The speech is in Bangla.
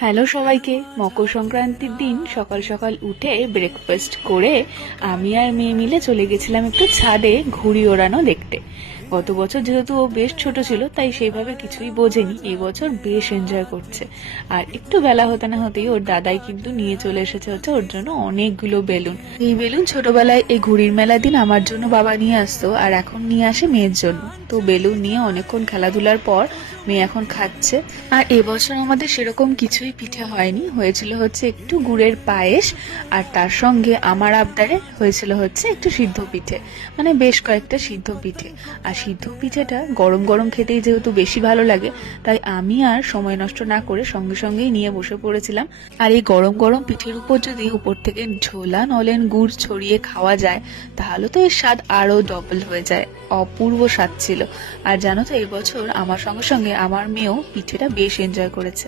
হ্যালো সবাইকে। মকর সংক্রান্তির দিন সকাল সকাল উঠে ব্রেকফাস্ট করে আমি আর মেয়ে মিলে চলে গেছিলাম একটু ছাদে ঘুড়ি ওড়ানো দেখতে। গত বছর যেহেতু ও বেশ ছোট ছিল তাই সেইভাবে কিছুই বোঝেনি, এই বছর বেশ এনজয় করছে। আর একটু বেলা হতে না হতেই ওর দাদাই কিন্তু নিয়ে চলে এসেছে হচ্ছে ওর জন্য অনেকগুলো বেলুন। এই বেলুন ছোটবেলায় এই ঘুড়ির মেলার দিন আমার জন্য বাবা নিয়ে আসতো, আর এখন নিয়ে আসে মেয়ের জন্য। তো বেলুন নিয়ে অনেকক্ষণ খেলাধুলার পর মেয়ে এখন খাচ্ছে। আর এবছর আমাদের সেরকম কিছুই পিঠে হয়নি, হয়েছিল হচ্ছে একটু গুড়ের পায়েস, আর তার সঙ্গে আমার আবদারে হয়েছিল হচ্ছে একটু সিদ্ধ পিঠে, মানে বেশ কয়েকটা সিদ্ধ পিঠে। আর সিদ্ধ পিঠেটা গরম গরম খেতেই যেহেতু বেশি ভালো লাগে, তাই আমি আর সময় নষ্ট না করে সঙ্গে সঙ্গেই নিয়ে বসে পড়েছিলাম। আর এই গরম গরম পিঠের উপর যদি উপর থেকে ঝোলা নলেন গুড় ছড়িয়ে খাওয়া যায় তাহলে তো এর স্বাদ আরো ডবল হয়ে যায়। অপূর্ব স্বাদ ছিল। আর জানো তো এবছর আমার সঙ্গে সঙ্গে আমার মেয়েও পিঠেটা বেশ এনজয় করেছে।